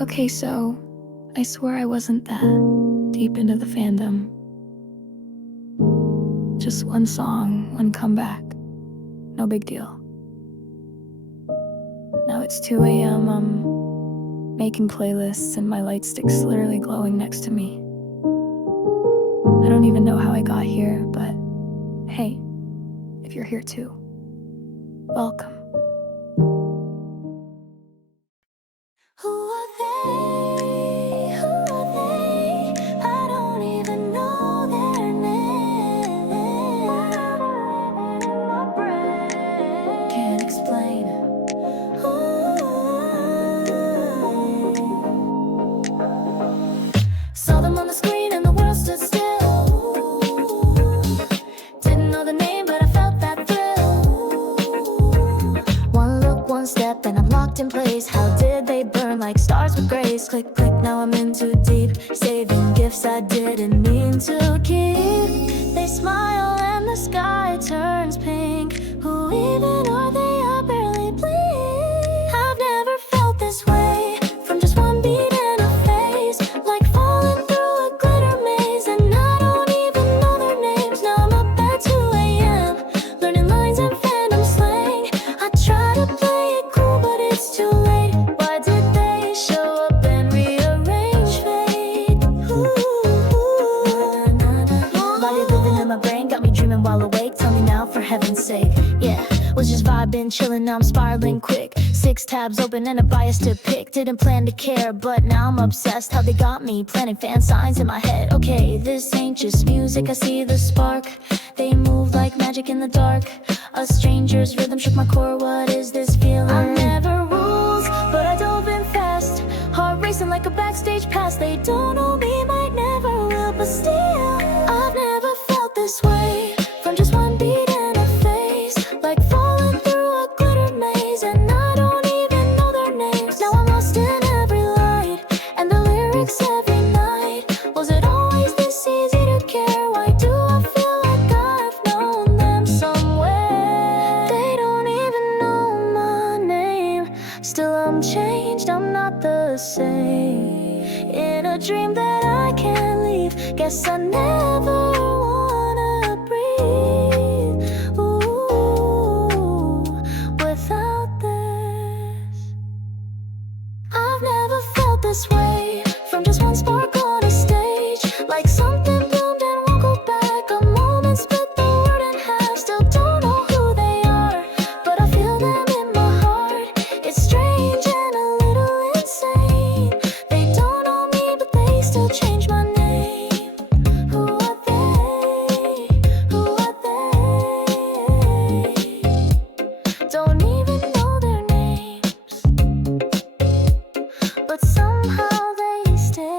Okay, so I swear I wasn't that deep into the fandom. Just one song, one comeback. No big deal. Now it's 2 a.m. I'm making playlists and my light stick's literally glowing next to me. I don't even know how I got here, but hey, if you're here too, welcome. Who are they? Who are they? I don't even know their name. My brain can't explain. Saw them on the screen and the world stood still. Didn't know the name, but I felt that thrill. One look, one step, and I'm locked in place. How did they burn like stars with grace? Click, click, now I'm in too deep. Saving gifts I didn't mean to keep. They smile and the sky turns pink. Who even are they? I barely blink. I've never felt this way. From just one beat and a face, like falling through a glitter maze. And I don't even know their names. Now I'm up at 2 a.m. learning lines and fandom slang. I try to play it cool, but it's too late. Why did they show up and rearrange fate? Body living in my brain, got me dreaming while awake. Tell me now, for heaven's sake. Yeah, was just vibing, chilling, now I'm spiraling quick. 6 tabs open and a bias to pick. Didn't plan to care, but now I'm obsessed. How they got me, planting fan signs in my head. Okay, this ain't just music, I see the spark. They move like magic in the dark. A stranger's rhythm shook my core, what is this feeling? I never rules, but I dove in fast. Heart racing like a backstage pass. They don't know me, might never will, but still I've never felt this way. From just one beat and a face, like falling through a glitter maze. And I don't even know their names. Now I'm lost in every light, and the lyrics every night. Was it always this easy to care? Why do I feel like I've known them somewhere? They don't even know my name. Still I'm changed, I'm not the same. In a dream that I can't leave. Guess I never wanna breathe. Ooh, without this. I've never felt this way. From just one spark on a stage, like something bloomed and won't go back. A moment split the word in half. Still don't know who they are, but I feel them in my heart. It's strange and a little insane. They don't know me, but they still change my name. Who are they? Who are they? Don't even know their names, but somehow they stay.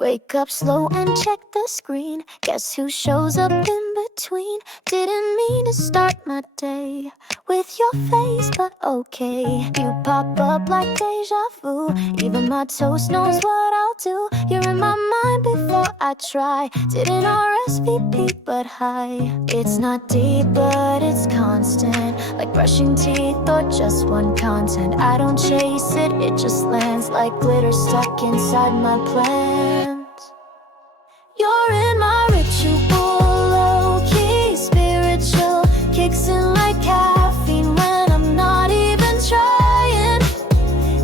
Wake up slow and check the screen. Guess who shows up in between? Didn't mean to start my day with your face, but okay. You pop up like deja vu. Even my toast knows what I'll do. You're in my mind before I try. Didn't RSVP, but hi. It's not deep, but it's constant. Like brushing teeth or just one content. I don't chase it, it just lands like glitter stuck inside my plans. You're in my ritual, low-key spiritual. Kicks in like caffeine when I'm not even trying.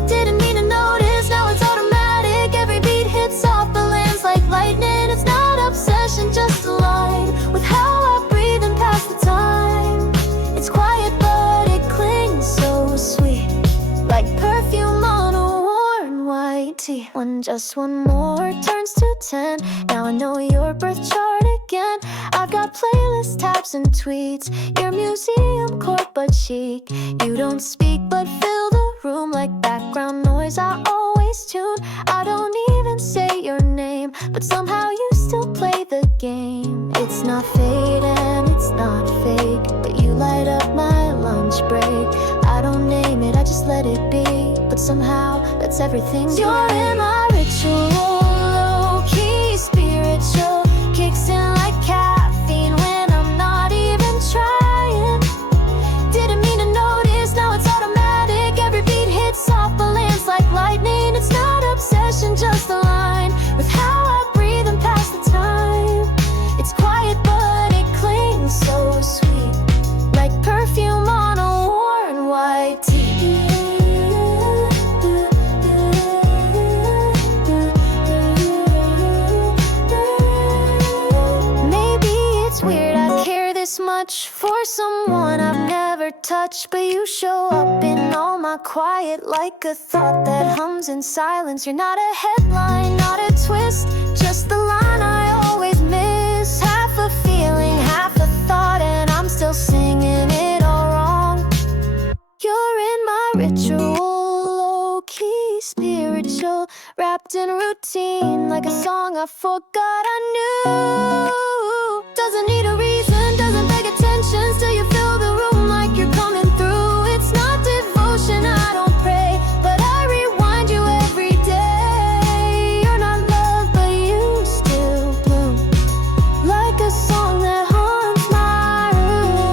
Didn't mean to notice, now it's automatic. Every beat hits off but lands like lightning. It's not obsession, just a line with how I breathe and pass the time. It's quiet but it clings so sweet, like perfume on a worn white tee. Just one more turns to 10. Now I know your birth chart again. I've got playlist tabs and tweets. Your museum court but chic. You don't speak but fill the room like background noise I always tune. I don't even say your name, but somehow you still play the game. It's not fate and it's not fake, but you light up my lunch break. I don't name it, I just let it be, but somehow that's everything. You're in my ritual, low-key spiritual. Kicks in like caffeine when I'm not even trying. Did someone I've never touched, but you show up in all my quiet, like a thought that hums in silence. You're not a headline, not a twist, just the line I always miss. Half a feeling, half a thought, and I'm still singing it all wrong. You're in my ritual, low-key spiritual, wrapped in routine, like a song I forgot I knew. Doesn't need a reason, doesn't beg attention, still you fill the room like you're coming through. It's not devotion, I don't pray, but I rewind you every day. You're not love, but you still bloom, like a song that haunts my room.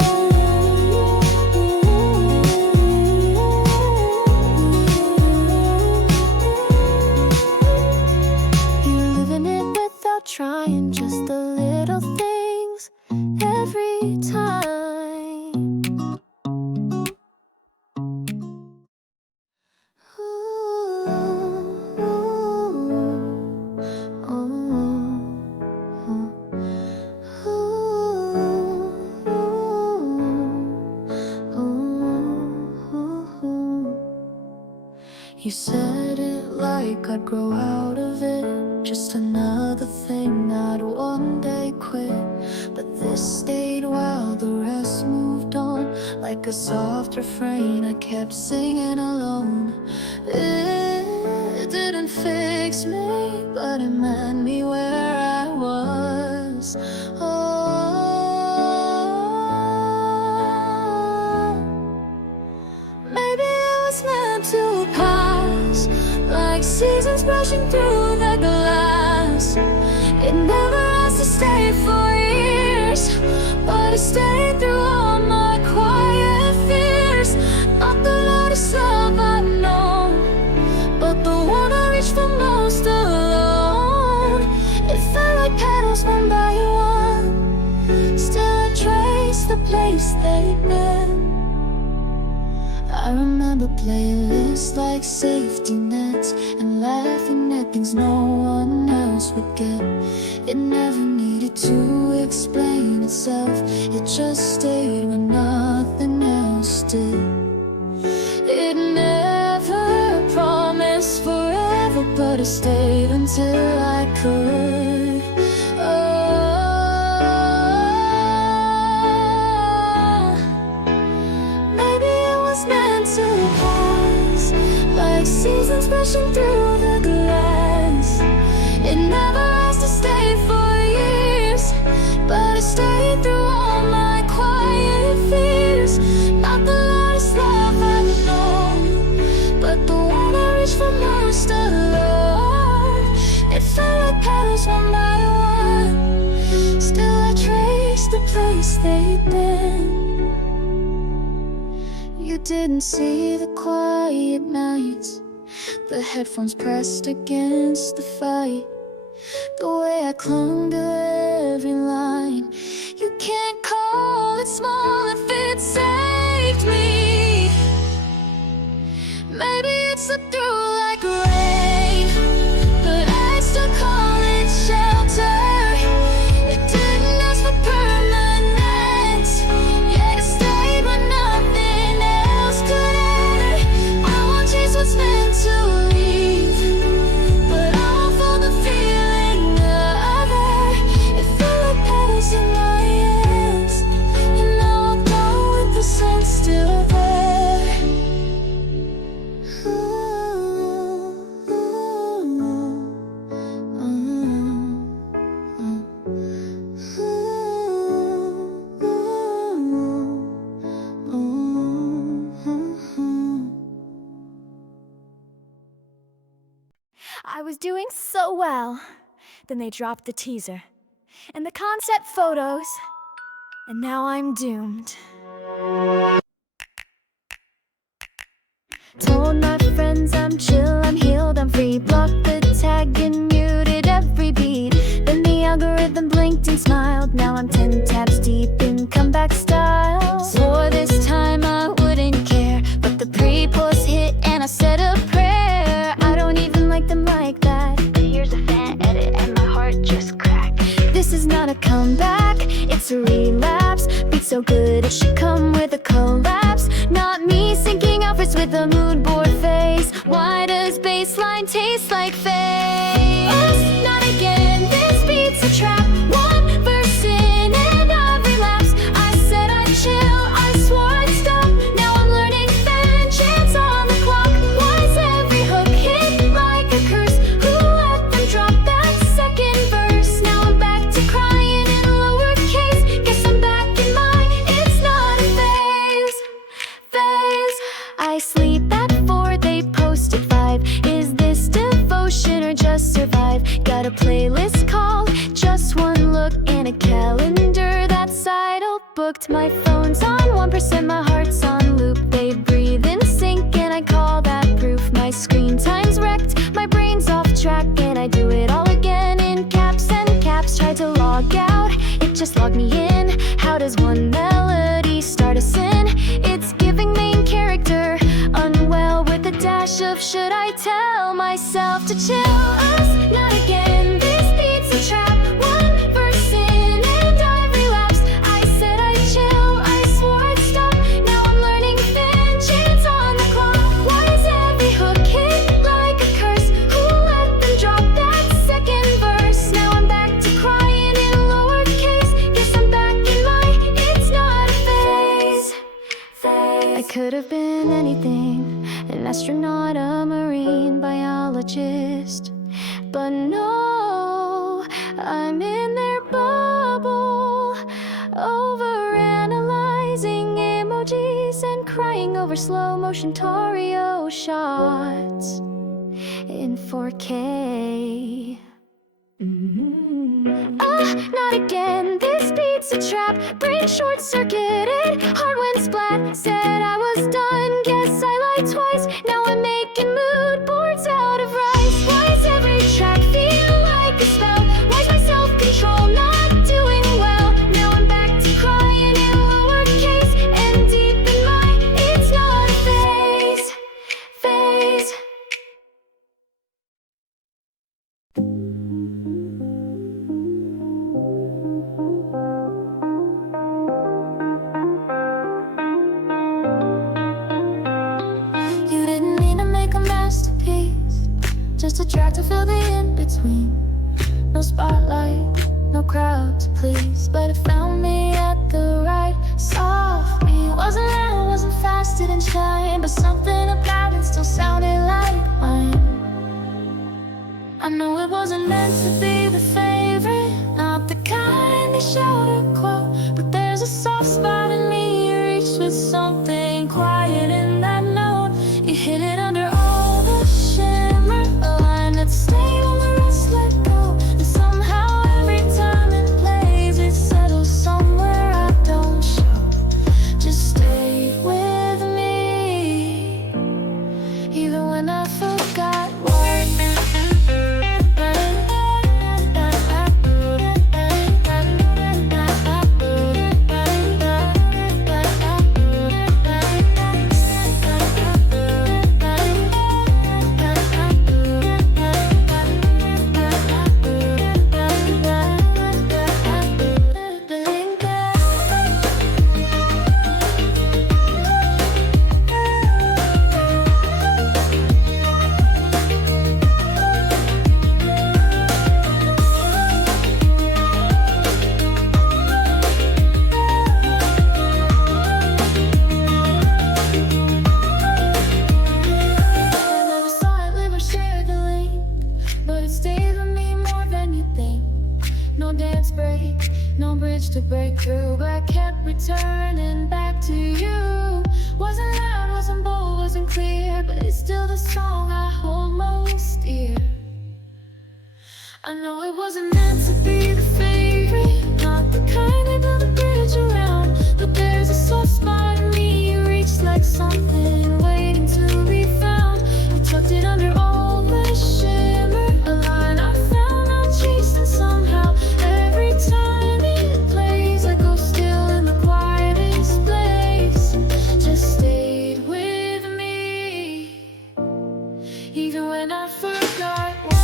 You're living it without trying, just the little things every time. You said it like I'd grow out of it, just another thing I'd one day quit. But this stayed while the rest moved on, like a soft refrain I kept singing alone. It didn't fix me, but it met me where I was. Maybe it was meant to pass, like seasons brushing through the glass. It never has to stay for years, but it stayed through all my quiet fears. Not the loudest love I've known, but the one I reached for most alone. It felt like petals one by one, still I trace the place they've been. I remember playlists like safety nets, and laughing at things no one else would get. It never needed to explain itself, it just stayed when nothing else did. It never promised forever, but it stayed until I could. Like seasons brushing through the glass. It never has to stay for years, but it stayed through all my quiet fears. Not the loudest love I've known, but the one I reached for most alone. It felt like petals one by one, still I trace the place they'd been. You didn't see the quiet nights, the headphones pressed against the fight, the way I clung to every line. You can't call it small if it saved me. Maybe it's a through like rain, but I still call it shelter. It didn't ask for permanence, yet it stayed when nothing else could enter. I won't chase what's meant to leave, but I won't feel the feeling of it. It felt like petals in my hands, and now I'll go with the sun still there. I was doing so well. Then they dropped the teaser and the concept photos, and now I'm doomed. Told my friends I'm chill, I'm healed, I'm free. Blocked the tag and muted every beat. Then the algorithm blinked and smiled. Now I'm 10 tabs deep in comeback style. Swore this time I wouldn't care, but the pre-post hit and I said a prayer. I don't even like them like that, but here's a fan edit and my heart just cracked. This is not a comeback, it's a relapse. Beat so good it should come with a collapse. Not me syncing outfits with a mood board face. Why does baseline taste like face? Not again, this beat's a trap. One verse in and I relapse. I said I'd chill, I swore I'd stop. Now I'm learning vengeance on the clock. Why's every hook hit like a curse? Who let them drop that second verse? Now I'm back to crying in lowercase. Guess I'm back in my it's not a phase. I sleep at 4, they post at 5. Is this devotion or just survive? Got a playlist called Just One Look in a calendar that's idle booked. My phone's on 1%, my heart's on loop. They breathe in sync and I call that proof. My screen time's wrecked, my brain's off track, and I do it all again in caps and caps. Tried to log out, it just logged me in. How does one melody start a sin? It's giving main character unwell with a dash of should I tell myself to chill? Us, not again, this beat's a trap. One verse in and I relapse. I said I'd chill, I swore I'd stop. Now I'm learning vengeance on the clock. Why is every hook hit like a curse? Who let them drop that second verse? Now I'm back to crying in lowercase. Guess I'm back in my it's not a phase. I could have been anything, an astronaut, a marine biologist, but no, I'm in their bubble, overanalyzing emojis and crying over slow motion Tario shots in 4K. Not again, this beat's a trap. Brain short-circuited, heart went splat. Said I was done, guess I lied twice. Now I'm making mood boards out of rice. Why is every track feel like a spell? Why's my self-control not doing well? Now I'm back to crying in lowercase and deep in my it's not a phase. You didn't mean to make a masterpiece, just a track to fill the in-between. No spotlight, no crowd to please, but it found me at the right soft beat. Wasn't loud, wasn't fast, didn't shine, but something about it still sounded like mine. I know it wasn't meant to be the favorite, not the kind they shout or quote, but there's a soft spot in me you reached with something quiet in that note. You hit it under all the shimmer, a line that stayed on the rest let go. And somehow every time it plays, it settles somewhere I don't show. Just stay with me, even when I forgot what. No bridge to break through, but I kept returning back to you. Wasn't loud, wasn't bold, wasn't clear, but it's still the song I hold most dear. I know it wasn't meant to be the favorite, not the kind they build a bridge around, but there's a soft spot in me you reached like something waiting to be found. You tucked it under all the shimmer, a line I found I'm chasing somehow. Every time it plays, I go still in the quietest place. Just stayed with me, even when I forgot what.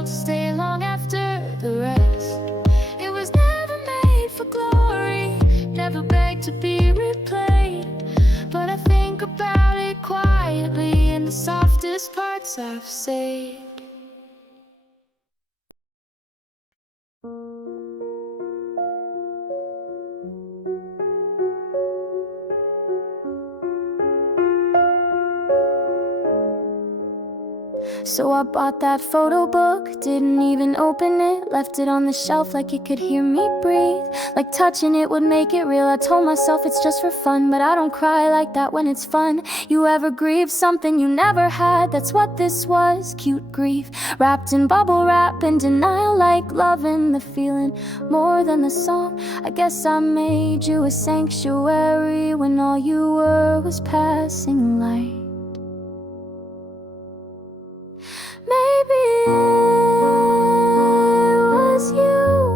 world to stay long after the rest. It was never made for glory, never begged to be replayed. But I think about it quietly in the softest parts I've saved. So I bought that photo book, didn't even open it, left it on the shelf like it could hear me breathe, like touching it would make it real. I told myself it's just for fun, but I don't cry like that when it's fun. You ever grieve something you never had? That's what this was, cute grief, wrapped in bubble wrap and denial, like loving the feeling more than the song. I guess I made you a sanctuary when all you were was passing light. Maybe it was you,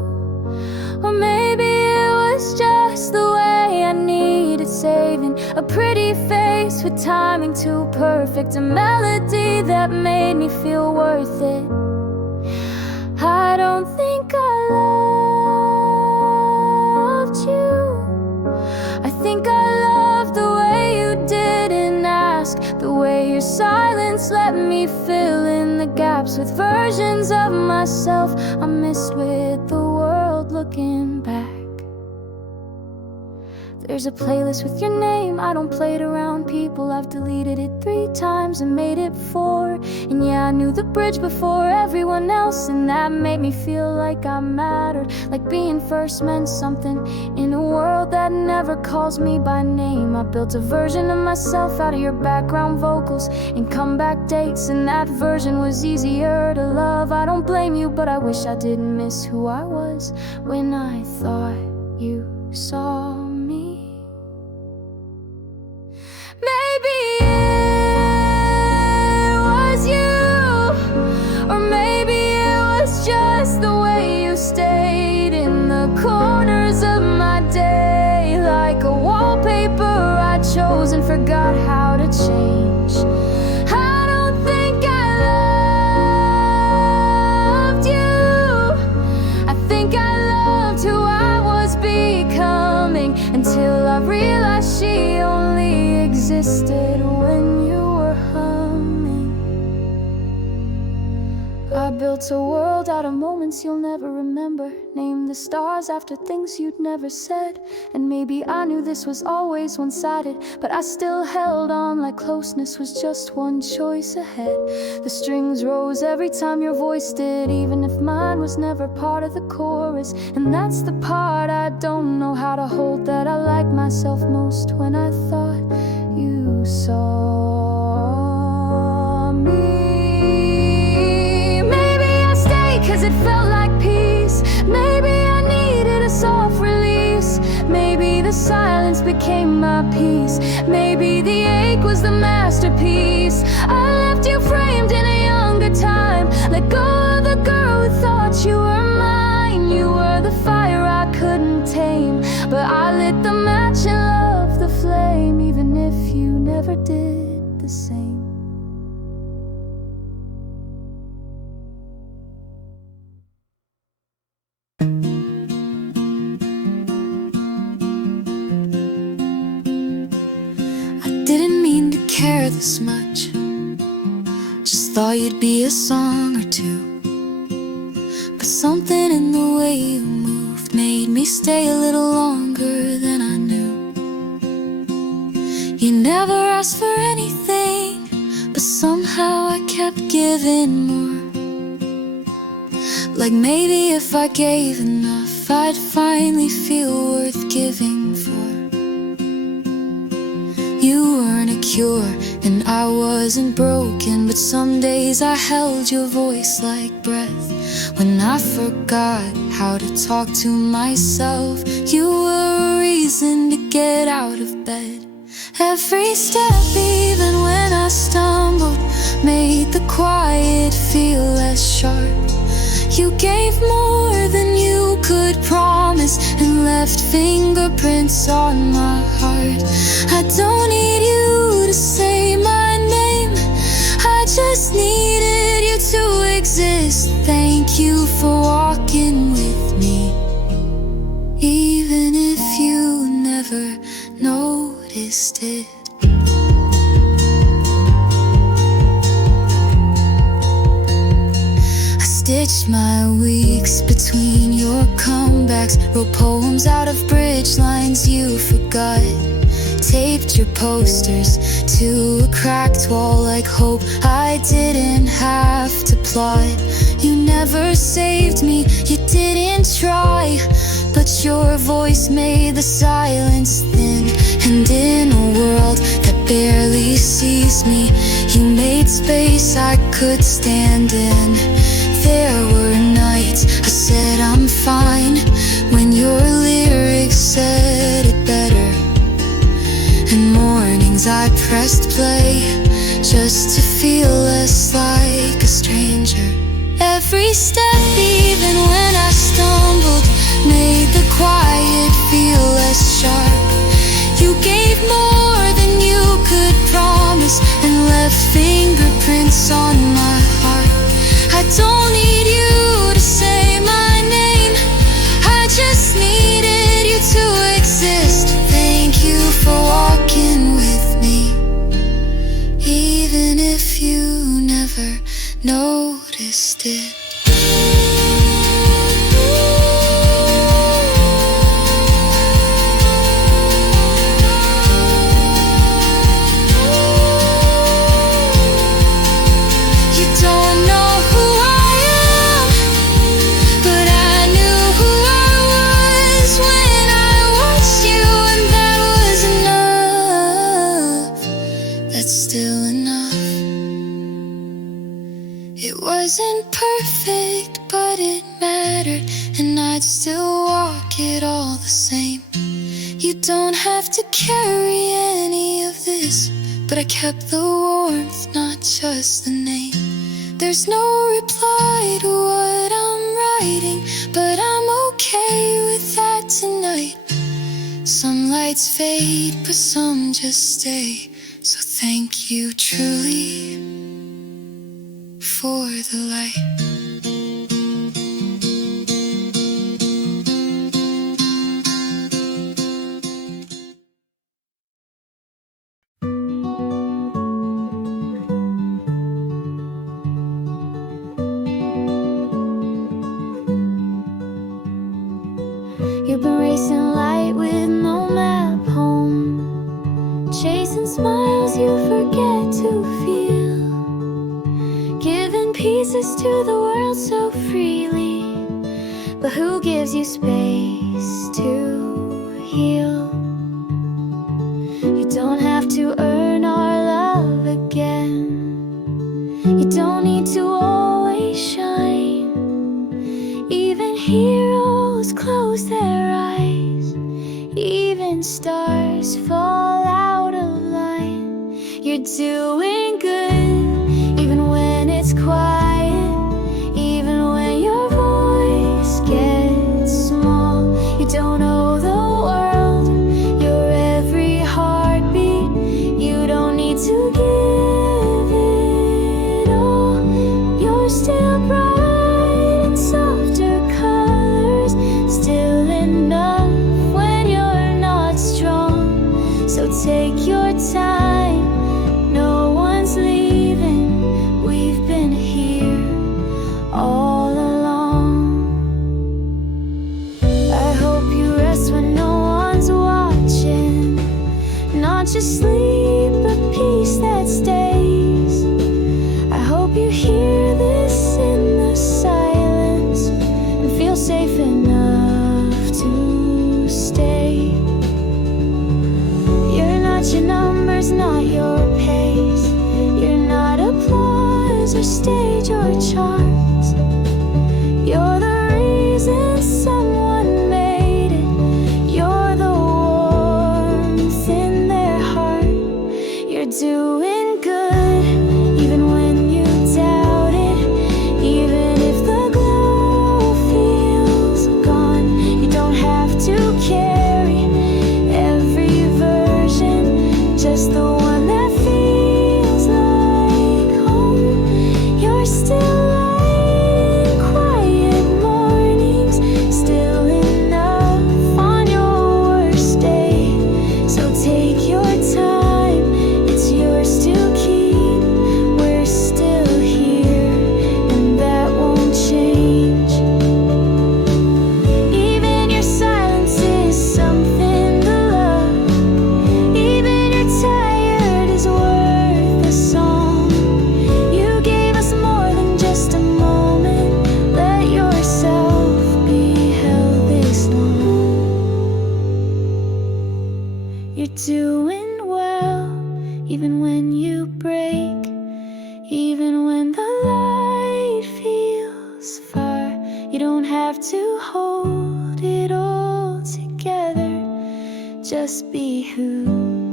or maybe it was just the way I needed saving. A pretty face with timing too perfect, a melody that made me feel worth it. I don't think I loved you, I think I loved the way you didn't ask, the way your silence let me fill in the gaps with versions of myself I missed with the world looking back. There's a playlist with your name, I don't play it around people. I've deleted it 3 times and made it 4. And yeah, I knew the bridge before everyone else, and that made me feel like I mattered, like being first meant something in a world that never calls me by name. I built a version of myself out of your background vocals and comeback dates, and that version was easier to love. I don't blame you, but I wish I didn't miss who I was when I thought you saw me. Maybe it was you, or maybe it was just the way you stayed in the corners of my day, like a wallpaper I chose and forgot how to change. I don't think I loved you, I think I loved who I was becoming, until I realized she only existed when you were humming. I built a world out of moments you'll never remember, named the stars after things you'd never said. And maybe I knew this was always one-sided, but I still held on like closeness was just one choice ahead. The strings rose every time your voice did, even if mine was never part of the chorus. And that's the part I don't know how to hold, that I like myself most when I thought you saw me. Maybe I stayed 'cause it felt like peace, maybe I needed a soft release, maybe the silence became my peace, maybe the ache was the masterpiece. I left you framed in a younger time, let go of the girl who thought you were mine. You were the fire I couldn't tame, but I lit the match and loved the flame, even if you never did the same. I didn't mean to care this much, just thought you'd be a song or two, but something in the way you moved made me stay a little longer than I knew. You never asked for anything, but somehow I kept giving more, like maybe if I gave enough I'd finally feel worth giving for. You weren't a cure and I wasn't broken, but some days I held your voice like breath. When I forgot how to talk to myself, you were a reason to get out of bed. Every step, even when I stumbled, made the quiet feel less sharp. You gave more than you could promise and left fingerprints on my heart. I don't need you to say my name, I just needed you to exist. thank you for walking with me, even if you never noticed it. I stitched my weeks between your comebacks, wrote poems out of bridge lines you forgot, taped your posters to a cracked wall like hope I didn't have to plot. You never saved me, you didn't try, but your voice made the silence thin. And in a world that barely sees me, you made space I could stand in. There were nights I said I'm fine, when your lyrics said it better. And mornings I pressed play, just to feel less like a stranger. Every step, even when I stumbled, made the quiet feel less sharp. You gave more than you could promise, and left fingerprints on my heart. I don't need you to say my name, I just needed you to exist. Thank you for walking with me, even if you never noticed it. You don't know who I am, but I knew who I was when I watched you, and that was enough. That's still enough. It wasn't perfect, but it mattered, and I'd still walk it all the same. You don't have to carry any of this, but I kept the warmth, not just the name. There's no reply to what I'm writing, but I'm okay with that tonight. Some lights fade, but some just stay. So thank you truly for the light. You've been racing light with no map home, chasing smiles you forget to feel, giving pieces to the world so freely. But who gives you space to heal? You don't have to earn our love again, you don't need to always shine. Even heroes close their eyes, even stars fall out of line. You're doing good, even when it's quiet, even when your voice gets small. You don't owe the world your every heartbeat, you don't need to give it all. You're still bright and softer colors, still enough when you're not strong. So take your time, no one's leaving, we've been here all along. I hope you rest when no one's watching, not just sleep but peace that stays. I hope you hear this in the silence and feel safe enough to stay. You're not your numbers, not your pace, you're not applause or stage or charts. You're the reason someone made it, you're the warmth in their heart. You don't have to hold it all together. Just be who